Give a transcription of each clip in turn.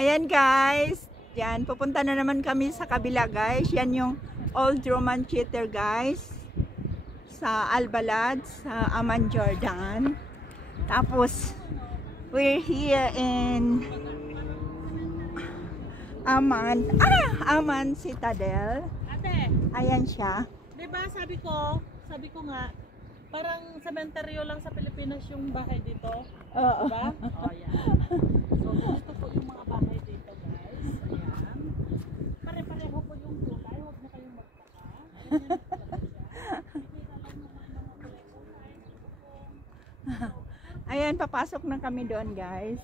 Ayan guys, yan, pupunta na naman kami sa kabila guys. Yan yung Old Roman Theater guys, sa Albalad, sa Amman, Jordan. Tapos, we're here in Amman Citadel. Ate, Ayan siya. diba sabi ko nga, parang sementeryo lang sa Pilipinas yung bahay dito. Oo. Diba? Oh, yan. So, dito po yung mga bahay dito, guys. Ayan. Pare-pareho po yung kulay. Huwag na kayong magtaka. Ayan yan. Nakikita lang naman mga kulay. Ayan, papasok na kami doon guys.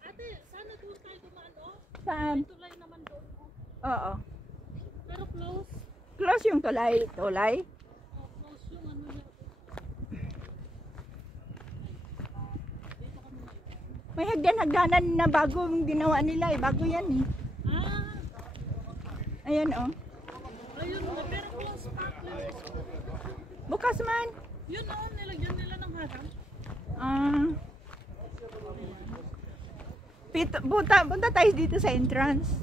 Ate, sana doon tayo dumaan, oh. Saan? May tulay naman doon, oh. Oo. Pero close. Close yung tulay. Tulay? Oh, close yung ano niya. Dito kami ngayon. May hagdan-hagdanan na bagong ginawa nila eh. Bago yan eh. Ah, Ayan oh. ayun, pero close pa. Close. Bukas man. Yun, oh, nilagyan nila ng harang. Punta tayo dito sa entrance.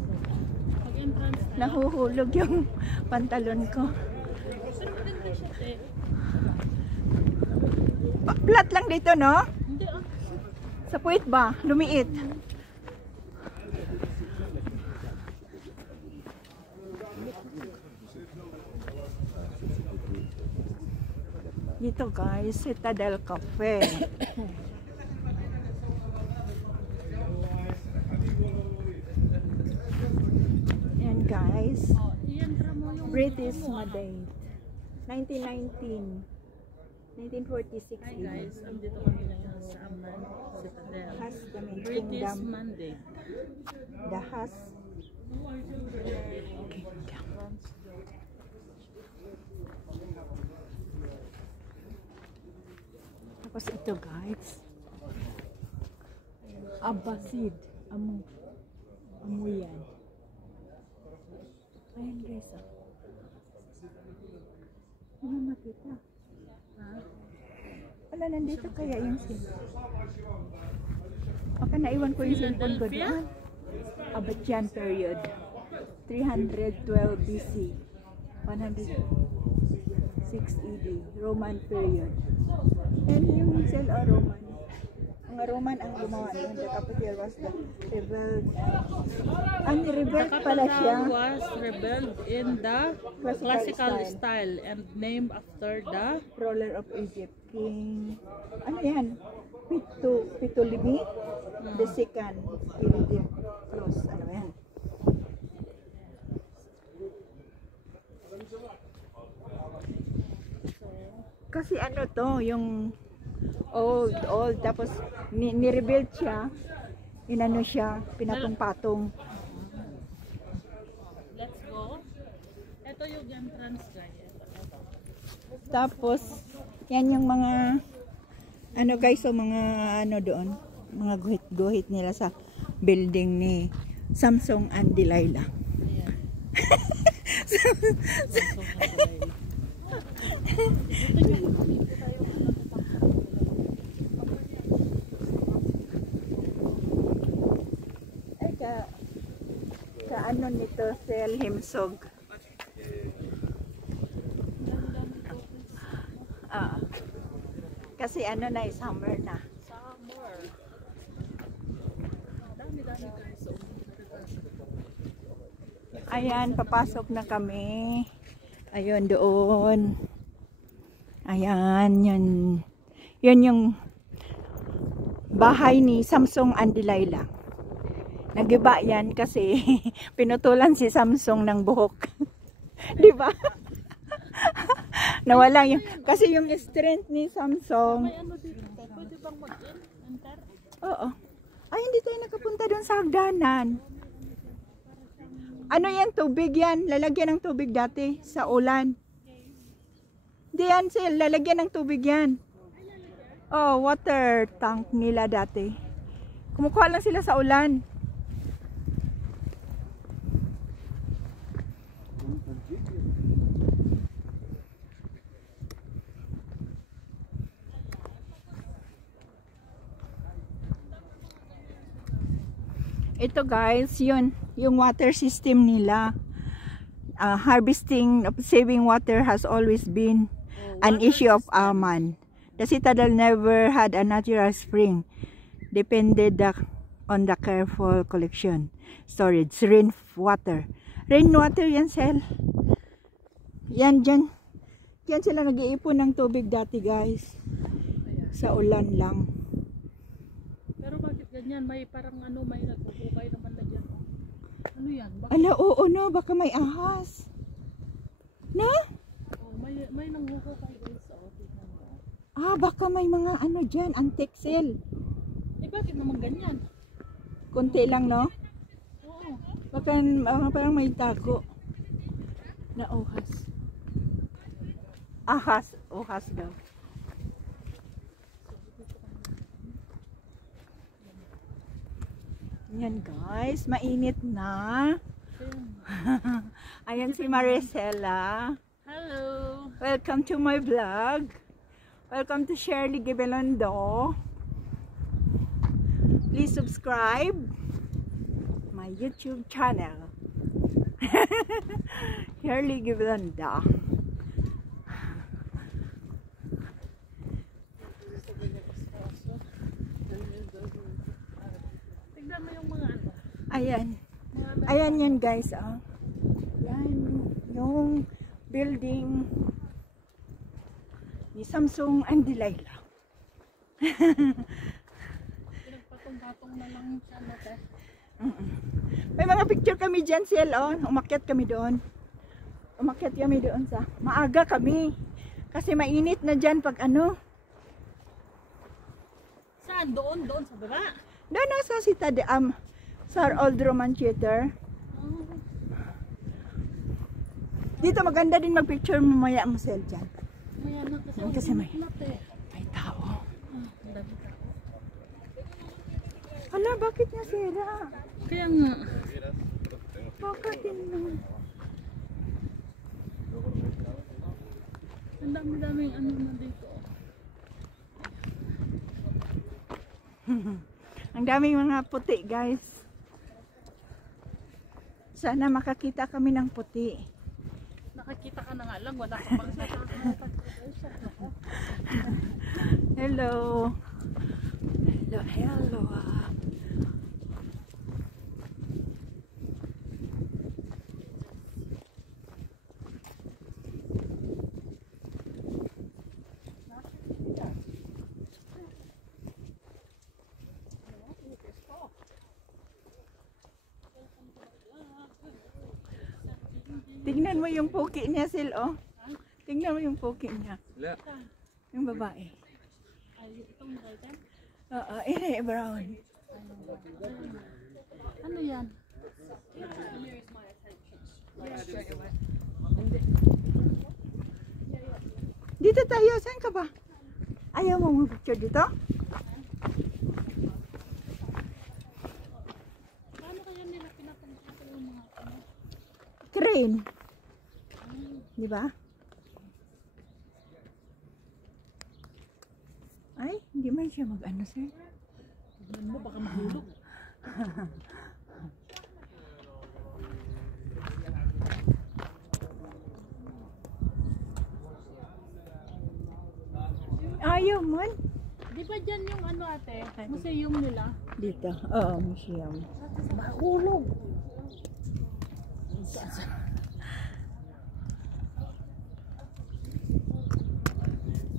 Pag-entrance tayo. Nahuhulog yung pantalon ko. Pero maganda siya, te. Flat lang dito, no? Hindi, ah. Sa puwit ba? Lumiit. Dito guys, Citadel Cafe. Yan guys. Oh, i-entra mo yung British ano mo, ano. Madeira. 1919. 1946 Hi even. guys, andito kami ngayon sa Amman Citadel. Has kami British kingdom. Monday. The Has Tapos ito guys. Abbasid. Amo yan. Ayan guys. Ano makita? Ha? Wala, nandito kaya yung cellphone. Baka naiwan ko yung cellphone ko Philadelphia? doon. Abatian period. 312 BC. 106 AD. Roman period. And yung cell o Roman. Ang Roman ang gumawa nun. The capital was the rebelled. Ang rebelled pala siya. Capital was rebuilt in the classical style and named after the Ruler of Egypt. King. Ano yan? Ptolemy? The second. Close. Ano yan? Kasi ano to, yung old, tapos ni-rebuild siya, inano siya, pinatong-patong. let's go. Ito yung entrance guys. Ito. Tapos, yan yung mga, ano guys, so mga ano doon, mga guhit-guhit nila sa building ni Samsung and Delilah. Ayan. Ay, ka ano nito, Sel Himsog. Kasi ano na, summer na. Summer. Dami-dami guys. Ayan, papasok na kami. Ayun, doon. Ayan, yan. Yan yung bahay ni Samsung and Delilah. Nagiba yan kasi pinutulan si Samsung ng buhok. Di ba? Nawala yung, kasi yung strength ni Samsung. May ano dito? Pwede bang mag-enter? Oo. Ay, hindi tayo nakapunta doon sa hagdanan. Ano yan? Tubig yan. Lalagyan ng tubig dati sa ulan. Hindi yan, Sil. Lalagyan ng tubig yan. Oh, water tank nila dati. Kumukuha lang sila sa ulan. Ito guys, yun, yung water system nila. Harvesting, saving water has always been an issue of Aman. The citadel never had a natural spring. Depended on the careful collection, storage, rainwater. Rainwater yan, Sel. Yan dyan. Yan sila nag-iipon ng tubig dati, guys. Sa ulan lang. Pero bakit ganyan? May parang ano, may nagbubukay naman na dyan. Ano yan? Bakit? Ala, oo no, baka may ahas. No? Oh, may nanghukukay guys. Oh, tignan mo. Baka may mga ano dyan, antique sale. Eh, bakit naman ganyan? Kunti lang, no? Oo. Baka parang may tago na uhas. Uhas daw. Yan guys, mainit na. Ayan si Maricela. Hello. Welcome to my vlog. Welcome to Shirley Gibelondo. Please subscribe my YouTube channel. Shirley Gibelondo. Tignan mo yung mga ano. Ayan. Ayan yan guys. Yan yung building ni Samsung and Delilah. Pinagpatong-patong na lang siya na te. May mga picture kami dyan, Sel. Umakyat kami doon. Umakyat kami doon sa... Maaga kami. Kasi mainit na dyan pag ano. Saan? Doon? Doon sa baba? Doon na sa sa Old Roman Theater. Oh. Dito maganda din magpicture mamaya mo, Sel, dyan. Maya na Kasi may eh. tao. Ang dami tao. Hala, bakit niya sira? Kaya nga. Bakit din? Ang dami-daming ano na dito. Ang daming mga puti, guys. Sana makakita kami ng puti. Nakakita ka na nga lang. Wala ka pang sasabi. Hello. Hello. Tingnan mo yung poki niya, Sil, Tingnan mo yung poki niya. Yung babae. Ay, itong item? Oo, ini brown. Ano yan? Dito tayo, saan ka ba? Ayaw mo mag-picture dito? Paano kaya nila pinapunta yung mga ano? Crane. Di ba? Ay, hindi man siya mag-ano, sir. Tignan mo, baka mahulog. Ayaw man. Di ba dyan yung ano ate? Museum nila? Dito. Oo, museum. Mahulog.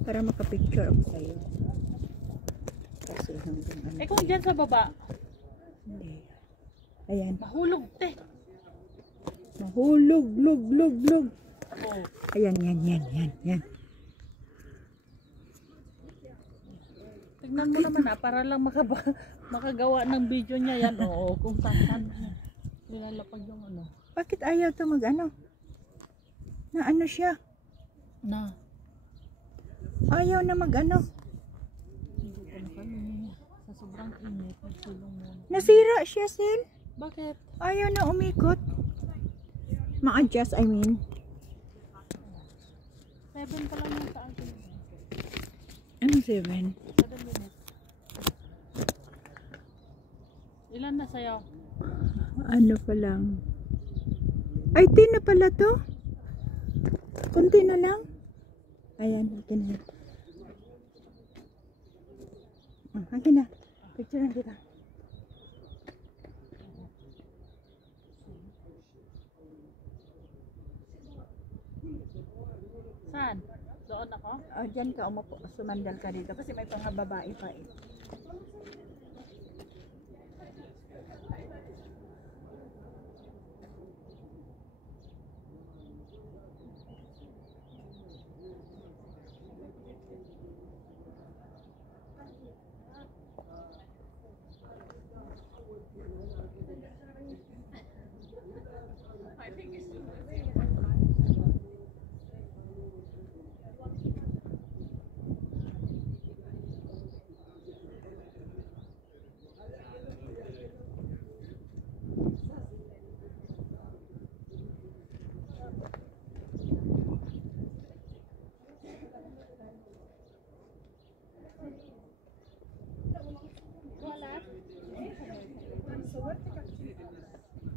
Para makapicture ako sa'yo. Kasi hanggang ano. Eh kung dyan sa baba, Hindi. Ayan. mahulog te. Mahulog, lug. Oh. Ayan, yan. Tignan mo naman para lang makagawa ng video niya yan. Oo, kung saan nilalapag yung ano. Bakit ayaw to mag-ano? Na ano siya? Na. Ayaw na mag-ano? Hindi ko na kami. Sa sobrang init, nagsulong mo. Nasira siya, Sil. Bakit? Ayaw na umikot. Ma-adjust, I mean. 7 pa lang yung sa akin. Ano 7? 7 minutes. Ilan na sa'yo? Ano pa lang. Ay, 10 na pala to. Kunti na lang. Ayan, akin na. Akin na. Picture na kita. Saan? Doon ako? Diyan ka umupo. Sumandal ka dito. Kasi may pang babae pa eh.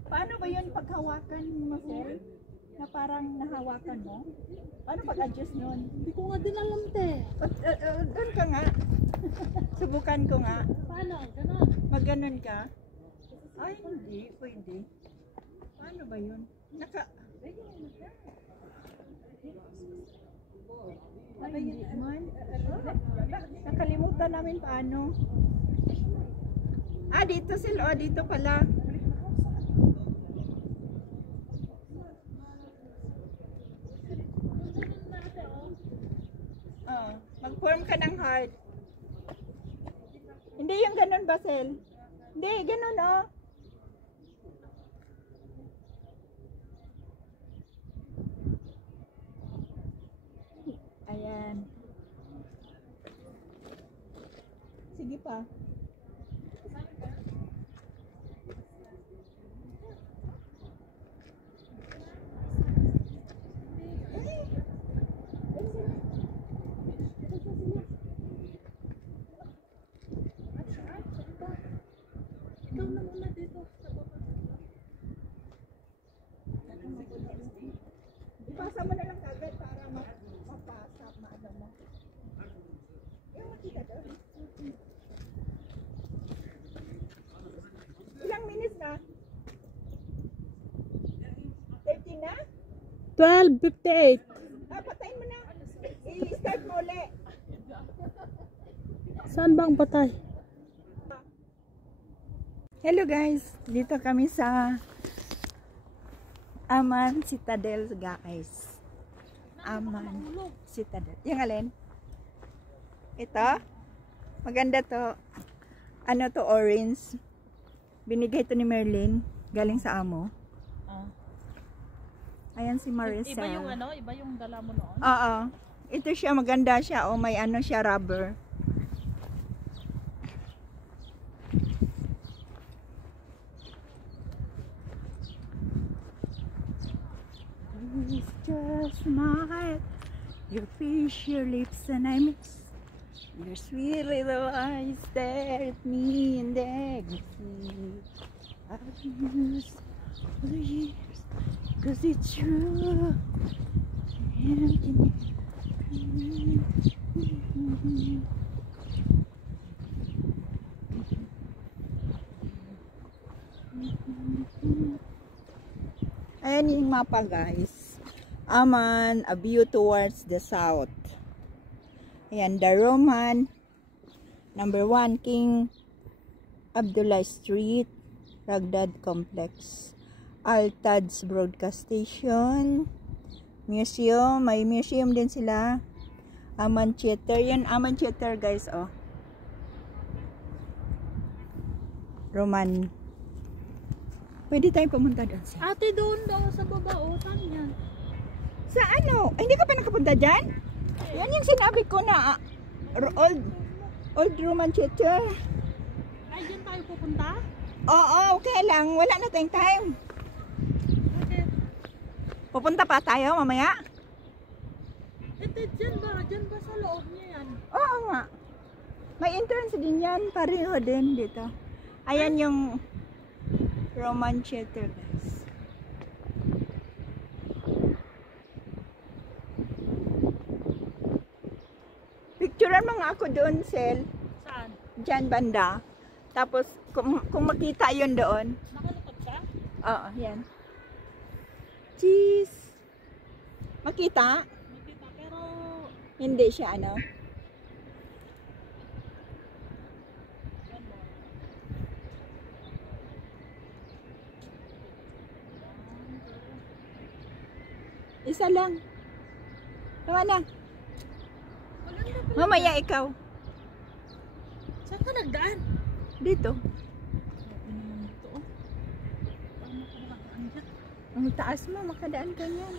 Paano ba yun paghawakan mo, sir? Na parang nahawakan mo? Paano pag-adjust nun? Hindi ko nga din alam, te. Doon ka nga. Subukan ko nga. Paano? Ganon. Magganon ka? Ay, hindi. Pwede. Paano ba yun? Ano yun naman? Nakalimutan namin paano. Dito sila. Dito pala. Mag-form ka ng heart. Hindi yung ganun, Basel. Hindi, ganun, oh. Ayan. Sige pa. Ipasa mo na lang kagad para mapasa, maano mo. Makita doon. Ilang minutes na? 13 na? 12:58. Patayin mo na. I-start mo ulit. Saan bang patay? Hello guys, dito kami sa Aman Citadel guys. Aman Citadel. Yung alin? Ito? Maganda to. Ano to, orange. Binigay to ni Merlin. Galing sa amo. Ayan si Maricel. Iba yung ano? Iba yung dala mo noon? Oo. Ito siya, maganda siya. O may ano siya, rubber. Please just smile. Your fish, your lips, and I miss your sweet little eyes stare at me and ecstasy. I've used all the years, 'cause it's true. Ayan yung mapa guys. Aman, a view towards the south. Ayan, the Roman, number 1, King Abdullah Street, Baghdad Complex, Al-Tad's Broadcast Station, Museum, may museum din sila. Aman Theater, yan Aman Theater guys, oh. Roman. Pwede tayong pumunta doon. Ate, doon daw sa baba. O, saan yan? Sa ano? Ay, hindi ka pa nakapunta dyan? Yan yung sinabi ko na old Roman Theater. Ay, dyan tayo pupunta? Oo, okay lang. Wala na tayong time. Okay. Pupunta pa tayo mamaya? Ito, dyan ba? Dyan ba sa loob niya yan? Oo nga. May entrance din yan. Pareho din dito. Ayan yung Roman theater, guys. Picturean mo nga ako doon, Sel. Saan? Diyan banda. Tapos, kung makita yun doon. Nakalikod ka? Oo, yan. Cheese. Makita? Nakita, pero Hindi siya, ano? yan mo. Isa lang. Tama na. Maganda pala. Mamaya ikaw. Saan ka nagdaan? Dito. Ano naman ito, oh. Paano ka nakakaan dyan? Ang taas mo, makadaan ka niyan.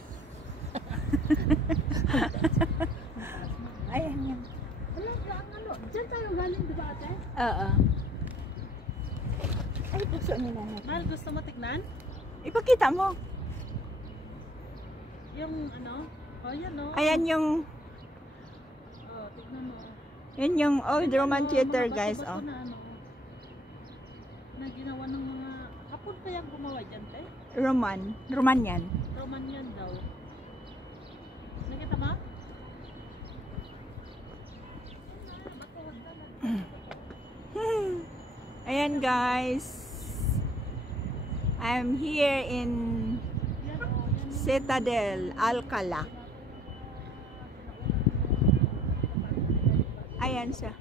Ayan yan. Ano, ano? Diyan tayo galing, di ba ate? Oo. Ay, puso ni nanay. Mahal, gusto mo tignan? Ipakita mo. Yung ano? Oh, yan oh. Ayan yung, Oh, tignan mo. yan yung old Roman Mga theater, bato-bato guys. Oh. Na, ano, na ginawa ng mga hapon pa yung gumawa dyan, te? Roman. Roman yan. Roman yan daw. Nakita mo? Ayan, guys. I'm here in Yan oh, yan. Citadel, Alcala. Ayan siya.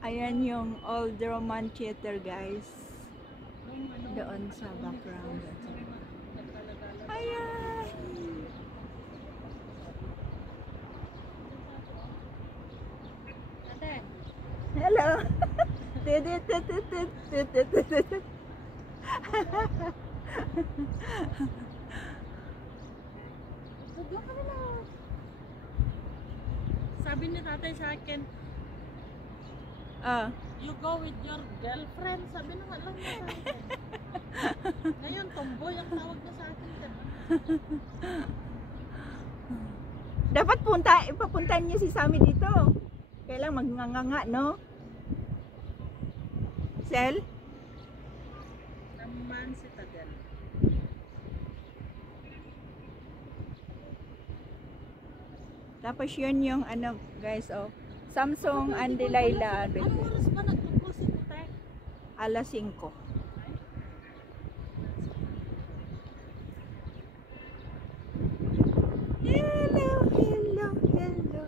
Ayan yung old Roman theater, guys. Yung ano, Doon sa background. nagtalagala. Ayan. Ate, Hello. huwag ka na. Sabi ni tatay sa akin, Ah, you go with your girlfriend. Sabi na nga lang niya sa akin. Ngayon, tomboy ang tawag niya sa akin. Diba? dapat ipapuntahan niyo si Sammy dito. Kailang magnganga, no? Sel? Naman si Tadel. Tapos yun yung ano, guys, oh. Samsung and Delilah. Anong oras ba nagtungkol si Kutek? Alas 5. Hello, hello, hello.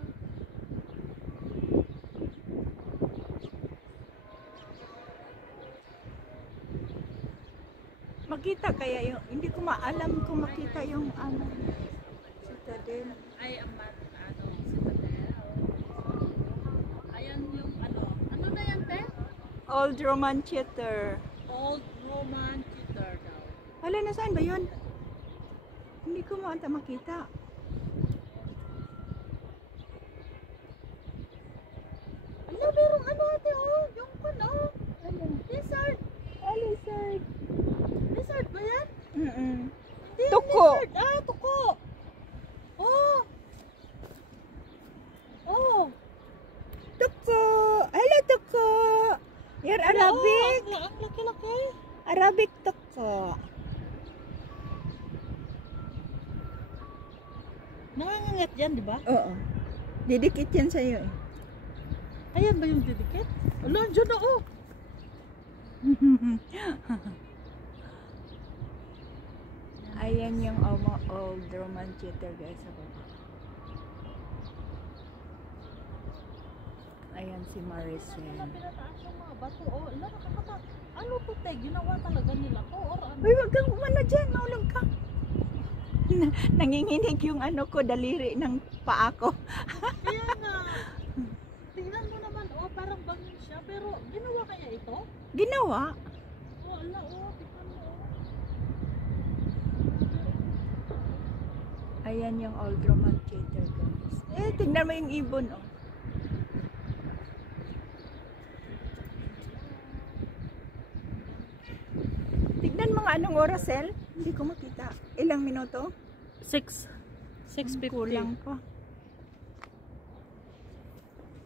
Makita kaya yung, hindi ko maalam kung makita yung ano, Citadel. Ay, ano, si Tadel. Ayan yung ano. Ano na yan, te? Old Roman theater. Old Roman theater daw. Wala na, saan ba yun? Hindi ko makita. Ano, merong ano ate, oh. Yung ano. Ano? Lizard. Lizard. Lizard ba yan? Mm-mm. Hindi, Tuko. lizard. Ah, tuko. Oh. Oh. Tuko! Hello, Tuko! You're Arabic! Oh, ang laki-laki. Arabic Tuko. Nangangangat yan, di ba? Oo. Didikit yan sa'yo eh. Ayan ba yung didikit? Ala, dyan na, oh. Ayan yung old Roman theater, guys, sa baba. Ayan si Maricel. Nila pinataas yung mga bato, oh. Ala, nakakata. Ano to, te? Ginawa talaga nila to, or ano? Uy, wag kang umano dyan, maulog ka. Nanginginig yung ano ko, daliri ng paa ko. Kaya nga. Tingnan mo naman, oh, parang bangin siya. Pero, ginawa kaya ito? Ginawa. Oh, ala, oh. Tingnan mo, oh. Ayan yung old Roman theater, guys. Eh, tingnan mo yung ibon, oh. Tignan mga anong oras, Sel? Hindi ko makita. Ilang minuto? 6:50. Kulang pa.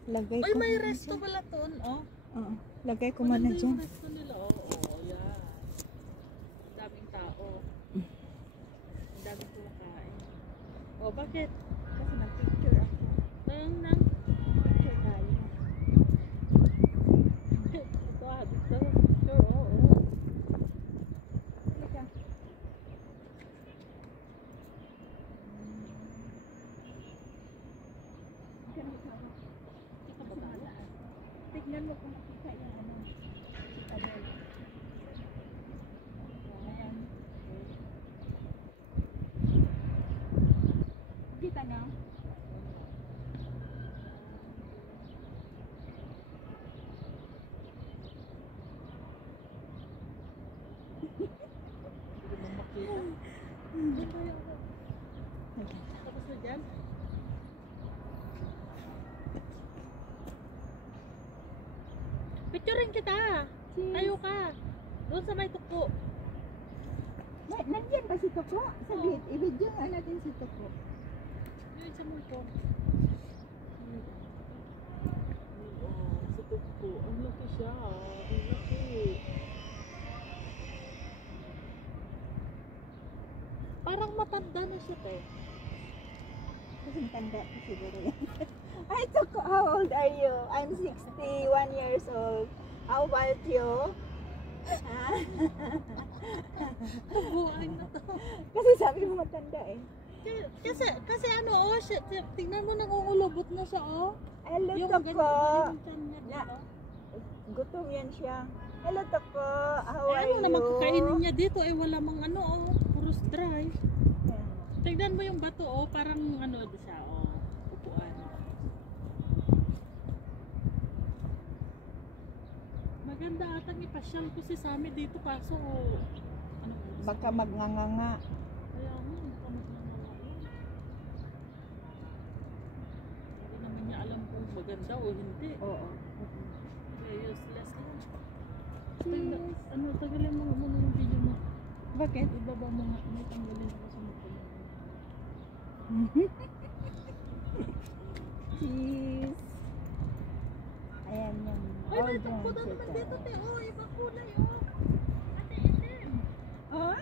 Lagay Ay, ko may muna resto dyan. pala ton, oh. Oo. Lagay ko muna Maganda dyan. yung resto nila, oh. Oh, yan. O, bakit? Kasi nag-picture ako. Nang Picture tayo. ito ah, dito. Picture, oo. Halika. Ito ba tayo? Tignan mo kung makita yung ano. Adel. Ayan. Kita na? Hindi mo makita. Doon tayo. Tapos na dyan. Picturein kita. Tayo ka. Doon sa may tuko. Nandiyan ba si Toko? Sabihin, i-video nga natin si Toko. Yun sa multo. Sa tuko. Ang laki siya. Ang laki. Parang matanda na siya, te. Kasi tanda ko siguro yan. Hi Toko, how old are you? I'm 61 years old. How about you? Ha? Buhay na to. Kasi sabi mo matanda eh. Kasi ano, oh, tingnan mo nangungulubot na siya, oh. Hello Yung Toko. ganyan chan niya dito. Gutom yan siya. Hello Toko, how Eh, are ano you? naman kakainin niya dito, eh, wala mang ano, oh. Puros dry. Yan. Tignan mo yung bato, oh, parang ano siya, oh. Upuan. Maganda atang ipasyal ko si Sammy dito, kaso, ano, Baka magnganganga. kaya mo, baka magnangawa yun. Hindi naman niya alam kung maganda o hindi. Oo. Kaya useless lang. Cheers. Ano, tagalin mo muna yung video mo. Bakit? Ibaba mo nga, may tanggalin ako sa mukha mo. Cheese. Ayan yung Ay, may old takbo one na naman chicken. dito, te. Oh, ibang kulay, oh. Ate, itim. Oh?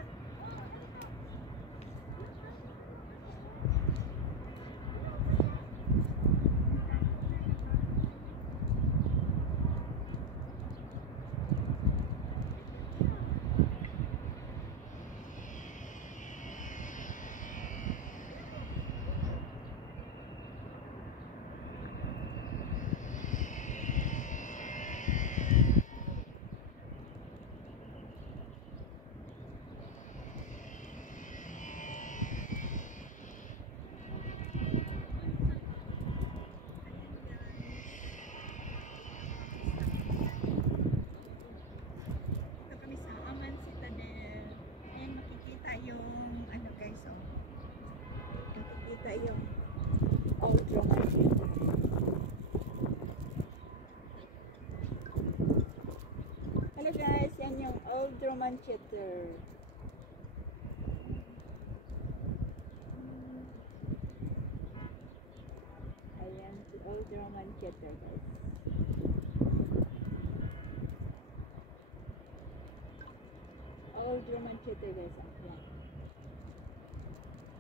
Ito kami sa Aman Citadel. Ayan, makikita yung ano guys, oh. Makikita yung old Roman theater. Hello guys, yan yung old Roman theater. Ayan, si old Roman theater guys. Old Roman theater guys. Ayan.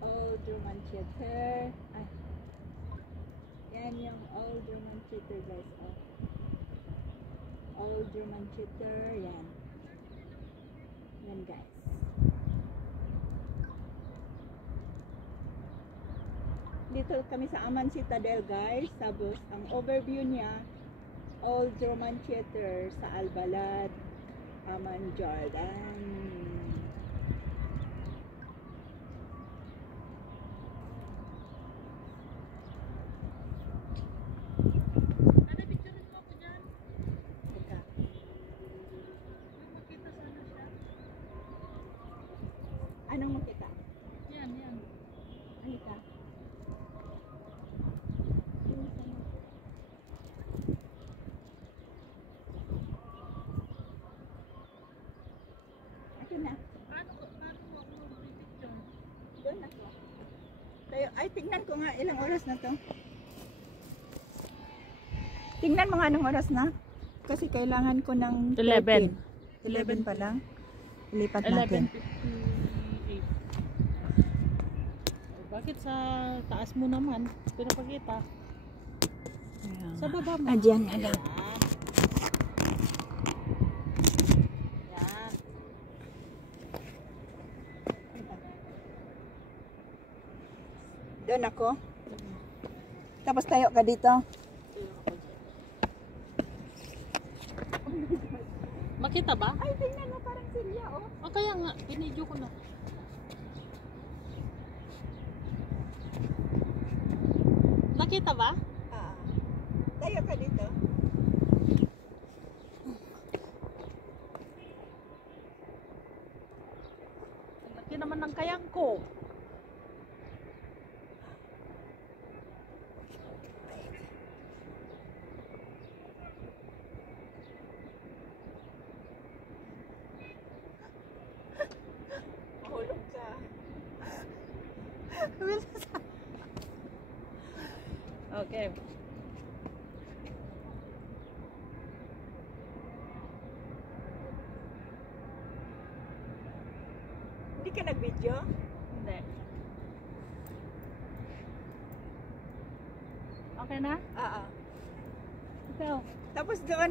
Old Roman theater. Ay. Yan yung old Roman theater guys. Oh. Old Roman theater. Yan. Yan guys. Dito kami sa Aman Citadel guys. Tapos ang overview niya, Old Roman theater sa Albalad, Aman, Jordan. Ano, picturein mo ako dyan. Teka. Makita sana siya. Anong makita? Yan, yan. Halika. Akin na. Paano mo ako mag-picture? Doon ako. Tayo, ay, tignan ko nga ilang oras na to. Tingnan mo nga anong oras na. Kasi kailangan ko ng 11. 11 pa lang. Ilipat natin. 11:58. Bakit sa taas mo naman? Pinapakita. Sa baba mo. Diyan na lang. Yan. Doon ako. Tapos tayo ka dito. Makita ba? Ay, tingnan mo parang silya, oh. O kaya nga, pinidyo ko na. Nakita ba? Ah. Tayo ka dito. Ang laki naman ng kayang ko. Mahulog ka. Okay. Hindi ka nag-video? Hindi. Okay na? Oo. Ikaw. Tapos doon,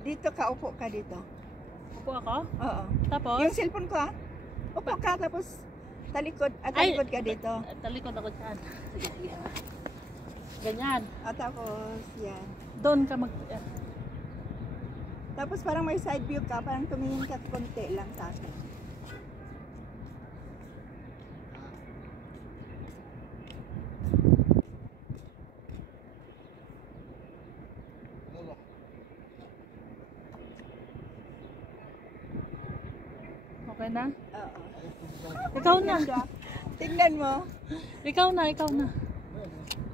dito ka, upo ka dito. Upo ako? Oo. Tapos? Yung cellphone ko, ah. Upo ka, tapos talikod, talikod ka dito. Talikod ako dyan. Sige, sige. Ganyan. At tapos, yan. Doon ka mag... Tapos parang may side view ka, parang tumingin ka konti lang sa akin. Okay na? Oo. Ikaw na. Ganda. Tingnan mo. Ikaw na, ikaw na.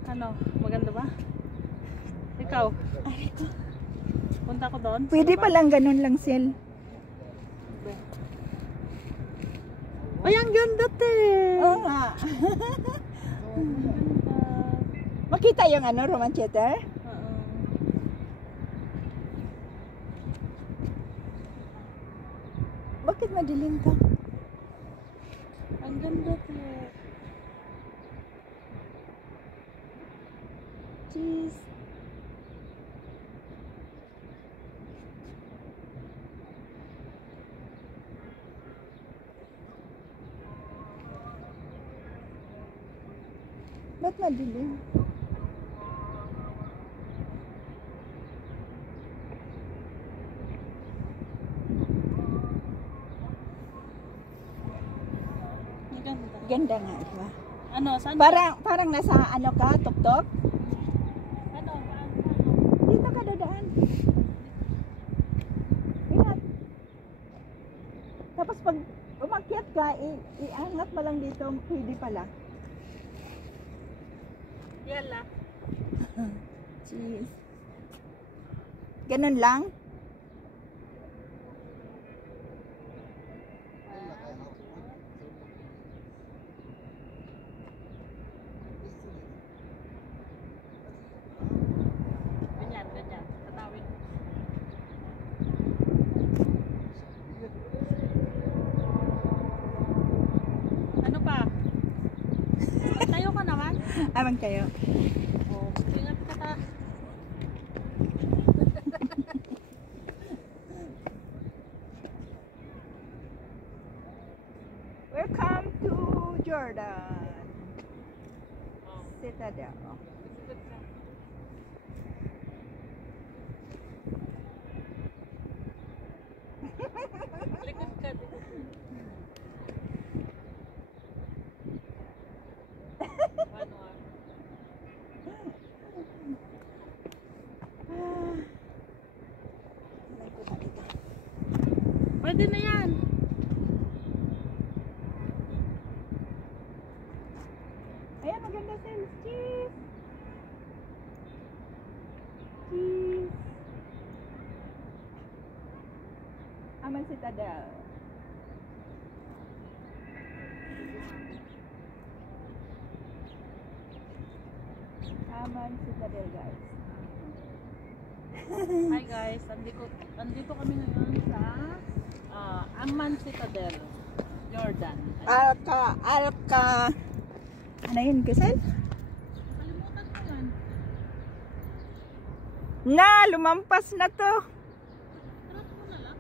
Ano? Maganda ba? Ikaw. Punta ko doon. Pwede pa lang ganun lang, Sel. Ay, ang ganda, te. Oo nga. Makita yung ano, Roman Theater? Oo. Bakit madilim ka? Ang ganda, te. Cheese. Ba't madilim? Ang ganda. Ganda nga, diba? Ano, saan? Parang nasa ano ka, tuktok? Ano? Dito ka dadaan. Ingat. Tapos pag umakyat ka, iangat mo lang dito, pwede pala. Yala. Cheese. Ganun lang? Ganyan, ganyan. Tatawin. Ano pa? Tayo ka naman? Amang kayo. Oh, ingat ka ta. Welcome to Jordan. Citadel. Likod ka, likod. Ano ah? Pwede na yan. Ayan, maganda sales. Cheese. Cheese. Aman Citadel. Aman Citadel, guys. Hi guys, andito kami ngayon sa Amman Citadel, Jordan. Alka Ano yun, Gazelle? Nakalimutan ko yan. Na, lumampas na to. Trap mo na lang.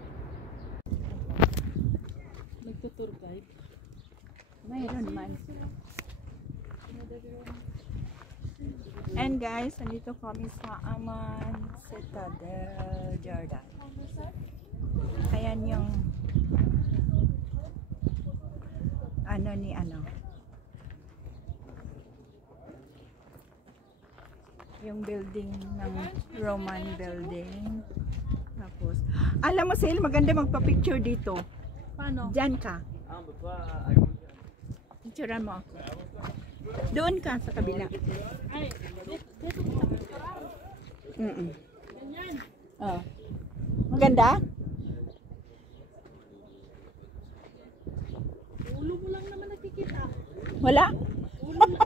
Nagtutour guide. Mayroon man. And guys, nandito kami sa Amman Citadel, Jordan. Ayan yung yung building ng Roman building. Tapos, alam mo Sil, maganda magpa-picture dito. Paano? Diyan ka. Picturean mo ako. Doon ka sa kabila. Ay, dito mo sa picture. Ganyan. Oh. Maganda? Ulo mo lang naman nakikita. Wala? Ulo mo.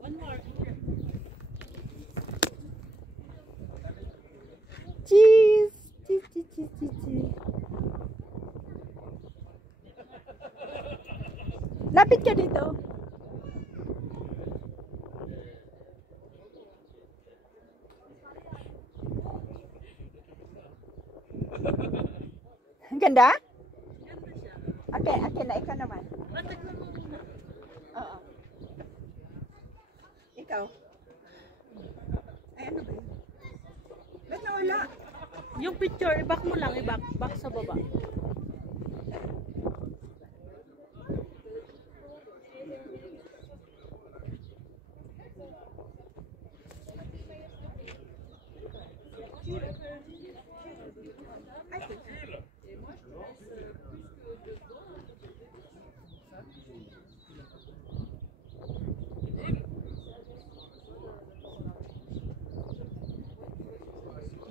One more. Cheese! Cheese, cheese, cheese, cheese, cheese. Lapit ka dito. Ang ganda? Okay, okay na ikaw naman. Oo. Ikaw. Ay, ano ba yun? Ba't nawala? Yung picture, i-back mo lang, back sa baba.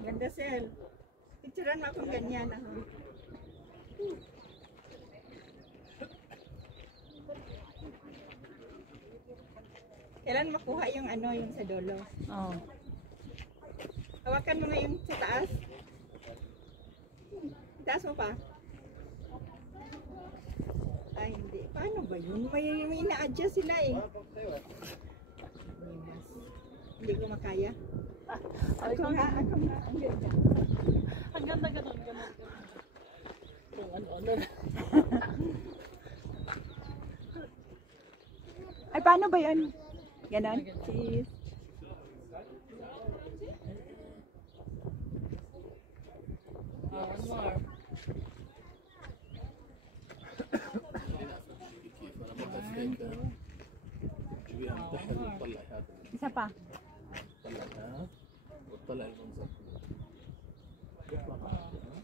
Ganda, Sel. Picturean mo akong ganyan. Kailan makuha yung yung sa dulo? Oo. Hawakan mo nga yung sa taas. Taas mo pa. Ay, hindi. Paano ba yun? May ina-adjust sila eh. Hindi ko makaya. Ako nga. Ang ganda. Ang ganda ganun. Kung ano. Ay, paano ba yun? Ganon? Cheese. One more. Isa pa. طلعها وتطلع المنظر.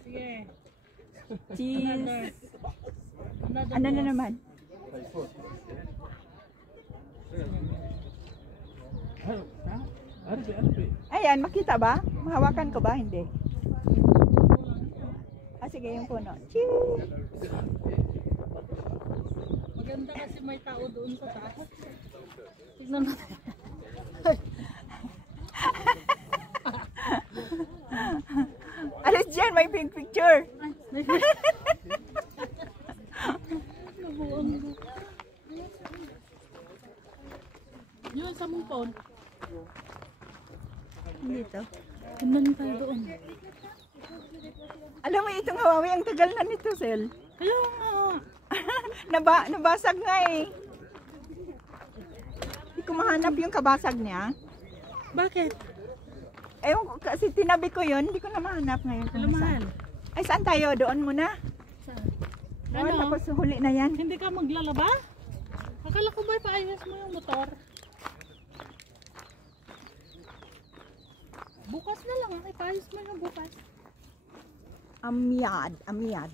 Sige. Cheese. Another Ano na one. naman? هاي فوق. قربي. Ayan, makita ba? Mahawakan ko ba? Hindi. Ah, sige, yung puno. Cheese. Maganda kasi may tao doon sa taas. Tignan natin. Alis dyan, may pink picture. Nabuang ko. Yun sa mong phone. Dito. Tignan tayo doon. Alam mo, itong Huawei, ang tagal na nito, Sel. Kaya nga. Nabasag nga eh. Hindi ko mahanap yung kabasag niya. Bakit? Ewan ko, kasi tinabi ko yun, hindi ko na mahanap ngayon. kung Alumahan. saan. Ay, saan tayo? Doon muna. Saan? Oh, Ano? tapos huli na yan. Hindi ka maglalaba? Akala ko ba ipaayos mo yung motor? Bukas na lang. Ipaayos mo yung bukas. Amyad.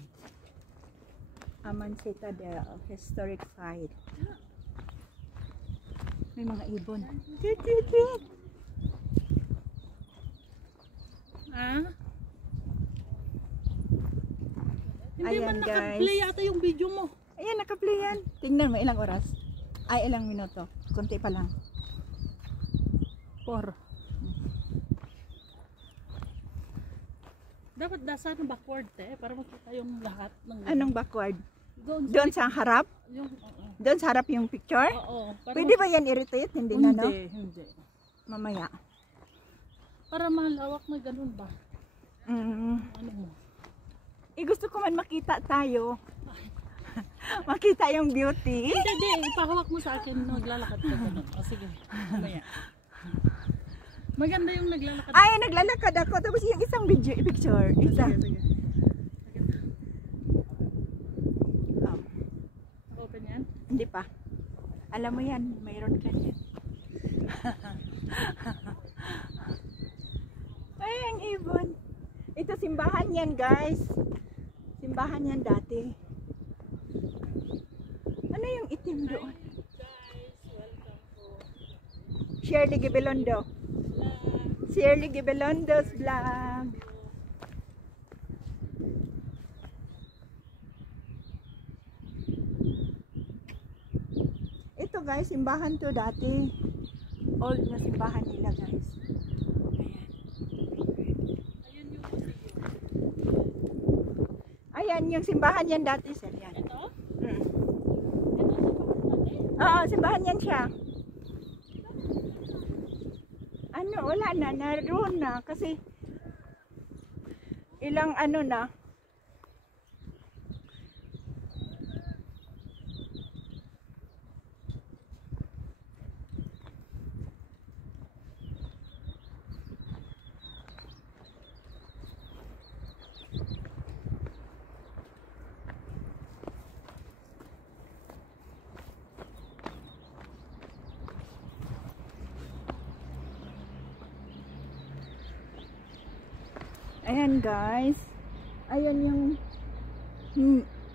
Amman Citadel, historic site. May mga ibon. Tweet. Ah? Hindi Ayan, man guys. naka-play yata yung video mo. Ayan, naka-play yan. Tingnan mo, ilang oras? Ay, ilang minuto. Kunti pa lang. 4. Dapat sana backward para makita yung lahat ng Anong backward? doon Doon sa harap? yung Doon sa harap yung picture? oo, para Pwede ba yan i-rotate? Hindi na, no? hindi. Mamaya. Para malawak na ganun ba? Ano mo? Gusto ko man makita tayo. Makita yung beauty. Hindi, ipahawak mo sa akin, naglalakad ka ganun. O sige, mamaya. Maganda yung naglalakad. Ay, naglalakad ako. Tapos yung isang video, picture. Isa. Sige. Open yan? Hindi pa. Alam mo yan, mayroon ka yan. Ay, ang ibon. Ito simbahan yan, guys. Simbahan yan dati. Ano yung itim doon? Guys, welcome to Shirley Gibelondo. Shirley Gibelondo's vlog. Ito guys, simbahan to dati. Old na simbahan nila guys. Ayan yung simbahan yan dati, sir. Yan. ito? Mm. Ito Oo, simbahan yan siya. Ano, wala na, naroon na kasi ilang ano na. Ayan guys. Ayan yung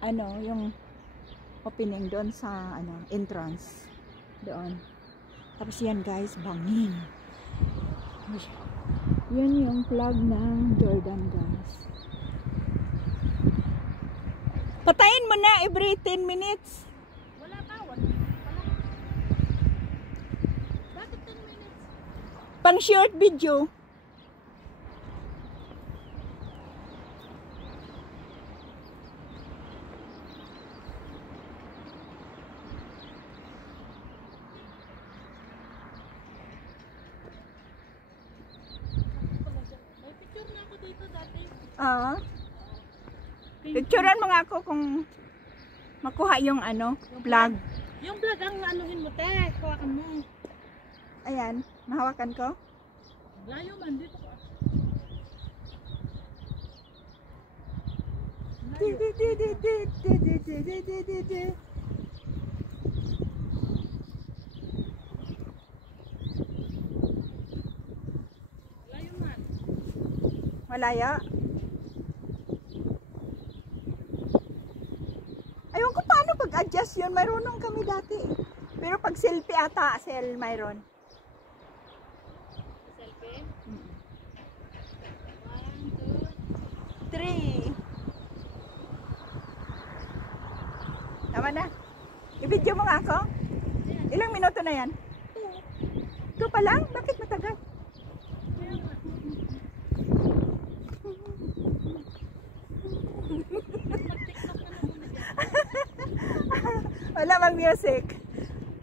ano, yung opening doon sa ano, entrance doon. Tapos yan guys, bangin. Yan yung flag ng Jordan guys. Patayin mo na every 10 minutes. wala pa, wala. Bakit 10 minutes? Pang short video. May picture na ako dito dati. Ah. Picturean mo nga ako kung makuha yung ano, flag. Yung vlog ang anuhin mo, te. Hawakan mo. Ayan, mahawakan ko. Layo man dito. Layo man. Malaya. Ayun ko paano pag-adjust yun. Marunong kami dati. Pero pag selfie ata, mayroon. Selfie. 1, 2. 3. Tama na. I-video mo nga ako. Ilang minuto na yan? 2 pa lang? Bakit matagal? Wala mang music.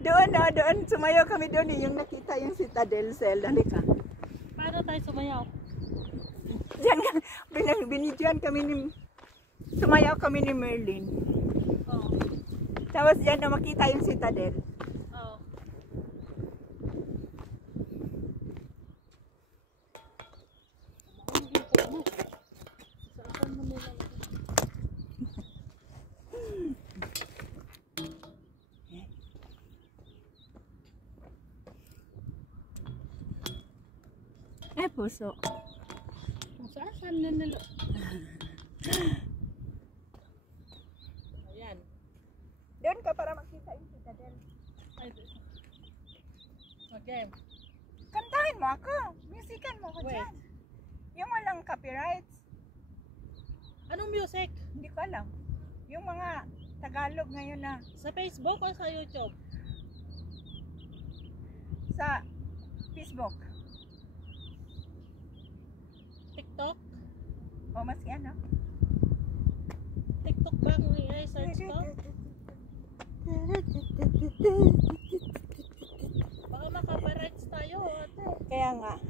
Doon no, doon sumayaw kami doon yung nakita yung Citadel Cell. Halika. Paano tayo sumayaw? Diyan nga, binidyoan kami ni, sumayaw kami ni Merlin. Oo. Tapos diyan na makita yung Citadel. Oo. Saan mo nila? Puso. Kung saan na nila. Ayan. Doon ka para makita yung Citadel. Ay, okay. Kantahin mo ako. Musican mo ako Wait. dyan. Yung walang copyrights. Anong music? Hindi ko alam. Yung mga Tagalog ngayon na Sa Facebook o sa YouTube? O, mas ano? TikTok ba ang i-search ko? Baka makaparights tayo, ate. Kaya nga.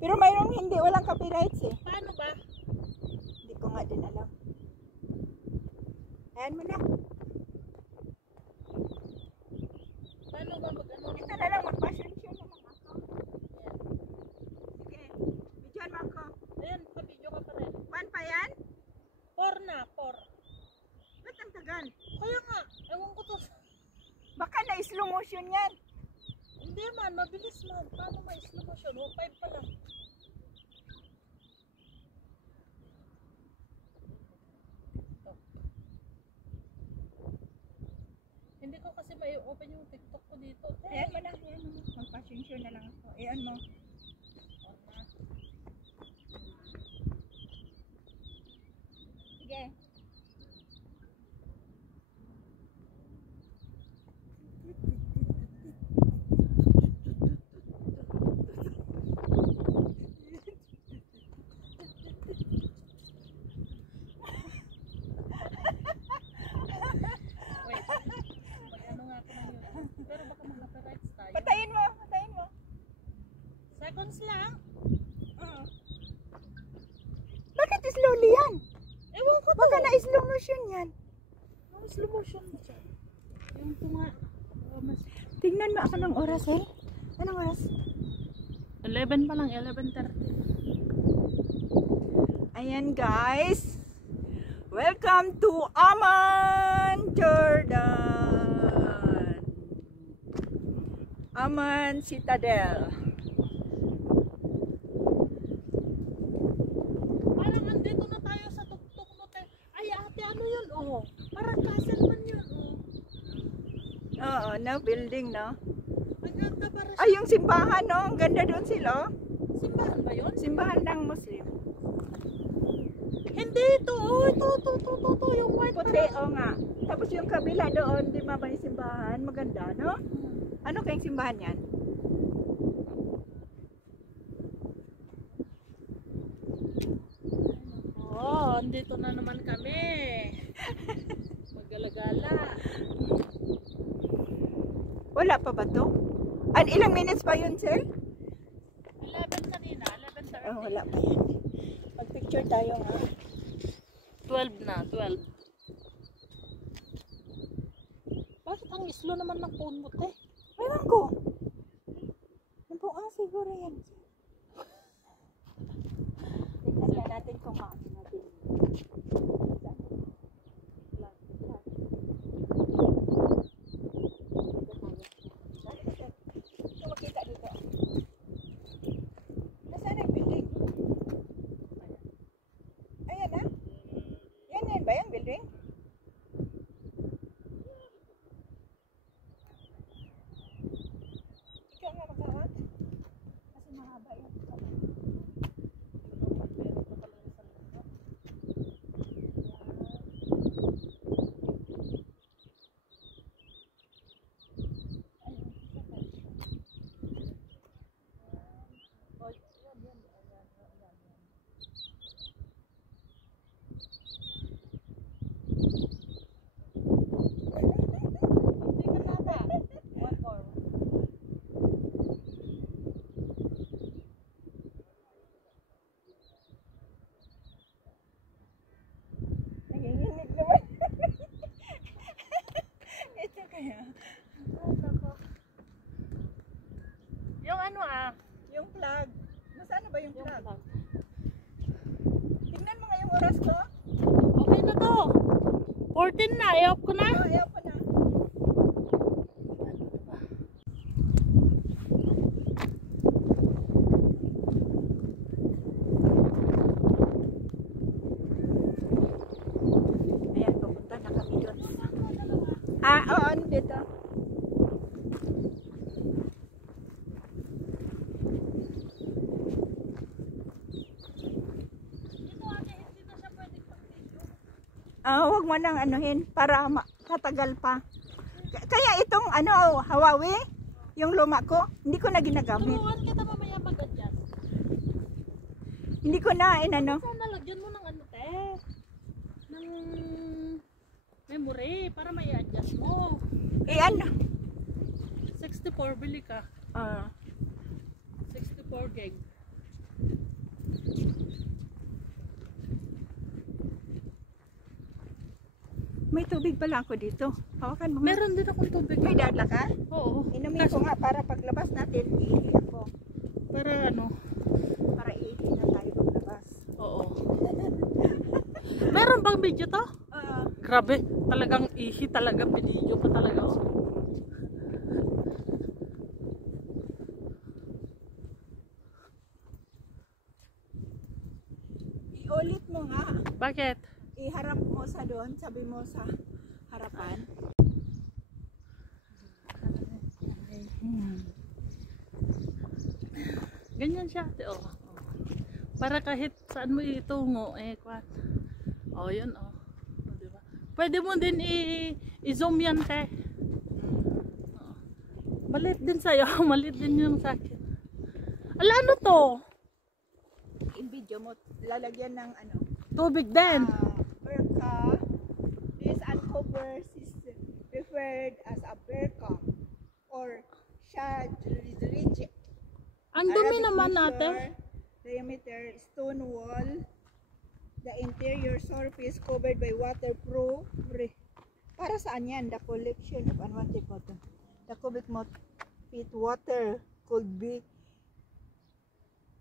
Pero mayroong hindi, walang copyrights eh. Paano ba? Hindi ko nga din alam. Ayan mo na. Paano ba mag-ano? Ito na lang, magpa-share na lang ako. Sige, bidyan mo ako. Ayan, pa-video ka pa rin. Pan pa yan? 4 na, 4. Ba't ang tagal? Kaya nga, ewan ko to. Baka na slow motion yan. Hindi man, mabilis man. Paano ma-slow motion? 5 pa lang. Hindi ko kasi mai-open yung TikTok ko dito. Ayan mo na, ayan mo. Magpa-share na lang ako. Ayan mo. Sige. Wait. Mag-ano nga ako ng YouTube. Pero baka mag-copyrights tayo. Patayin mo, patayin mo. Seconds lang. Bakit slowly yan? Ewan ko to. Baka na slow motion yan. Ang slow motion mo siya. Yung tunga. Mas... Tingnan mo ako ng oras eh. Anong oras? 11 pa lang, 11:30. Ayan guys. Welcome to Amman, Jordan. Amman Citadel. Parang andito na tayo sa tuktok mo. Ay ate, ano yun? Oh, parang castle man yun. Oh. Oo, no building, no? Ang ganda para siya. Ay, yung simbahan, no? Ang ganda doon sila. Simbahan ba yun? Simbahan ng Muslim. Hindi ito. Oh, ito. Yung white Puti, o nga. Tapos yung kabila doon, di ba ba yung simbahan? Maganda, no? Ano kayong simbahan yan? Oh, andito na naman kami. Maggalagala. Wala pa ba to? Ilang minutes pa yun, sir? 11 kanina, 11:30. Oh, wala pa yan. Mag-picture tayo, nga. 12 na, 12. Bakit ang slow naman ng phone mo, te? Meron ko. Nabuang siguro yan. Tingnan natin kung maano natin. Ito makita dito. Nasaan ang building? Ayan na. Yan ba yung building? Ikaw nga magkawat? Kasi mahaba yan. Nanginginig naman. Ito kaya. Yung ano Yung flag. Nasaan na ba yung flag? Tingnan mo nga yung oras ko. okay na to. 14 na, i-off ko na. Oh, ayaw pa na. Ayan, pupunta na kami doon. Oo, dito. Huwag mo nang anuhin para tatagal pa. Kaya itong Huawei, yung luma ko, hindi ko na ginagamit. Turuan kita mamaya mag-adjust. Hindi ko na, ano. Sana lagyan mo ng ano, te. Ng memory para may adjust mo. Ano. 64 bili ka. 64 gig. May tubig pala ako dito. Hawakan mo. Meron din akong tubig. May dala ka? Oo. Inumin ko nga para paglabas natin, iihi ako. Para ano? Para iihi na tayo paglabas. Oo. Meron bang video to? Grabe, talagang ihi talaga, video pa talaga. Oh. Iulit mo nga. Bakit? Iharap mo sa doon, sabi mo sa harapan. Ganyan siya, ate. Oh. Para kahit saan mo itungo, kwan. Oh, yun, oh. Diba? Pwede mo din i-zoom yan, te. Oh. Malit din sa'yo. Malit din yung sa'kin. Ala, ano to? In video mo, lalagyan ng ano. Tubig din. Berka. This uncover system referred as a berka or shad ridge. Ang dumi naman natin. Diameter stone wall. The interior surface covered by waterproof. Para saan yan? The collection of unwanted water. The cubic feet water could be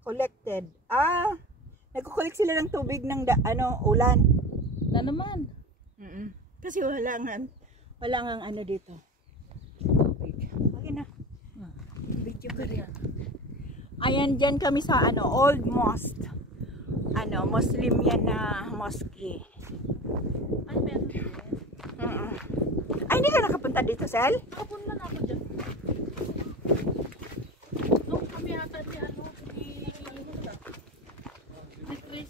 collected. Nagko-collect sila ng tubig ng ulan. Na naman. Kasi wala nga ano dito. Tubig. Okay na. Video ko rin. Ayan, dyan kami sa Old Mosque. Muslim yan na mosque. Ay, meron din. Ay, hindi ka nakapunta dito, Sel? Nakapunta na ako dyan. Doon kami ata ni Chris.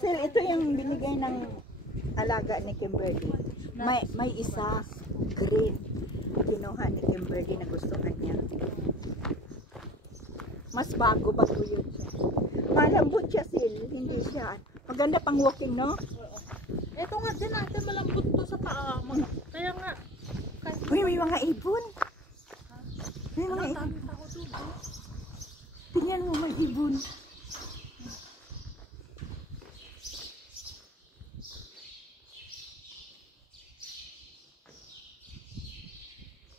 Sel, ito yung binigay ng alaga ni Kimberly. May isa green. Kinuha ni Kimberly na gustuhan niya. Mas bago yun siya. Malambot siya, Sil. Hindi siya. Maganda pang walking, no? Ito nga din natin malambot to sa paa. Kaya nga. Uy, may mga ibon. May mga ibon. Tingnan mo, may ibon.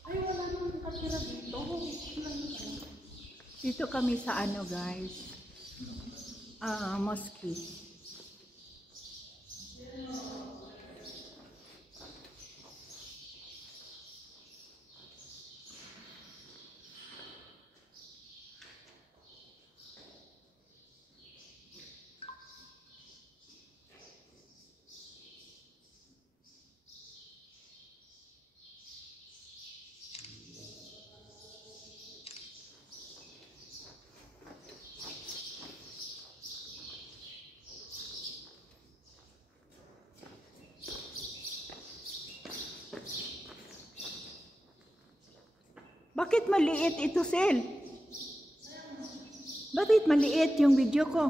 Ay, wala nang nakatira dito. Dito kami sa guys. Mosque. Bakit maliit ito, Sel? Bakit maliit yung video ko?